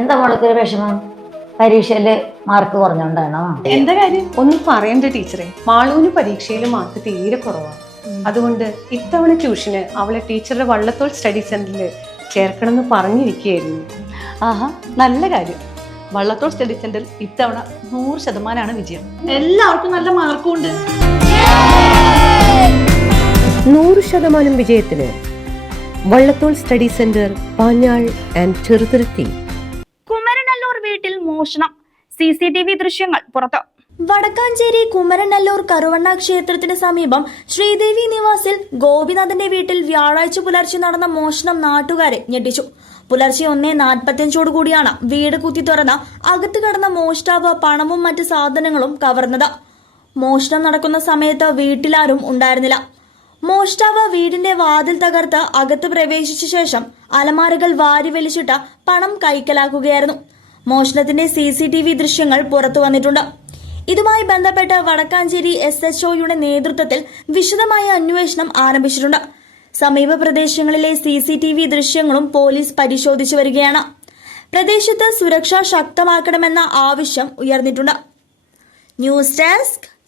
എന്താ മോൾക്കൊരു വിഷമം? പരീക്ഷയില് മാർക്ക് കുറഞ്ഞോണ്ടാണോ? എന്താ കാര്യം? ഒന്നും പറയണ്ട ടീച്ചറെ, മാളൂന് പരീക്ഷയിൽ മാർക്ക് തീരെ കുറവാണ്. അതുകൊണ്ട് ഇത്തവണ ട്യൂഷന് അവളെ ടീച്ചറുടെ വള്ളത്തോൾ സ്റ്റഡി സെന്ററിൽ ചേർക്കണമെന്ന് പറഞ്ഞിരിക്കുകയായിരുന്നു. ആഹാ, നല്ല കാര്യം. വള്ളത്തോൾ സ്റ്റഡി സെന്ററിൽ ഇത്തവണ 100% വിജയം. എല്ലാവർക്കും നല്ല മാർക്കും ഉണ്ട്. 100% വിജയത്തിന് Vallathol study centre, Panjal and Cheruthuruthy. Kumaranallur വീട്ടിൽ മോഷണം, CCTV ദൃശ്യങ്ങൾ പുറത്ത്. വടക്കാഞ്ചേരി കുമരനല്ലൂർ കറുവണ്ണ ക്ഷേത്രത്തിന് സമീപം ശ്രീദേവി നിവാസിൽ ഗോപിനാഥന്റെ വീട്ടിൽ വ്യാഴാഴ്ച പുലർച്ചെ നടന്ന മോഷണം നാട്ടുകാരെ ഞെട്ടിച്ചു. പുലർച്ചെ 1:45 വീട് കുത്തി തുറന്ന അകത്ത് കടന്ന മോഷ്ടാവ് പണവും മറ്റ് സാധനങ്ങളും കവർന്നത്. മോഷണം നടക്കുന്ന സമയത്ത് വീട്ടിലാരും ഉണ്ടായിരുന്നില്ല. മോഷ്ടാവ് വീടിന്റെ വാതിൽ തകർത്ത് അകത്ത് പ്രവേശിച്ച ശേഷം അലമാരകൾ വാരി വലിച്ചിട്ട് പണം കൈക്കലാക്കുകയായിരുന്നു. മോഷണത്തിന്റെ CCTV ദൃശ്യങ്ങൾ പുറത്തു വന്നിട്ടുണ്ട്. ഇതുമായി ബന്ധപ്പെട്ട് വടക്കാഞ്ചേരി SHOയുടെ നേതൃത്വത്തിൽ വിശദമായ അന്വേഷണം ആരംഭിച്ചിട്ടുണ്ട്. സമീപ പ്രദേശങ്ങളിലെ CCTV ദൃശ്യങ്ങളും പോലീസ് പരിശോധിച്ചു വരികയാണ്. പ്രദേശത്ത് സുരക്ഷ ശക്തമാക്കണമെന്ന ആവശ്യം ഉയർന്നിട്ടുണ്ട്. News desk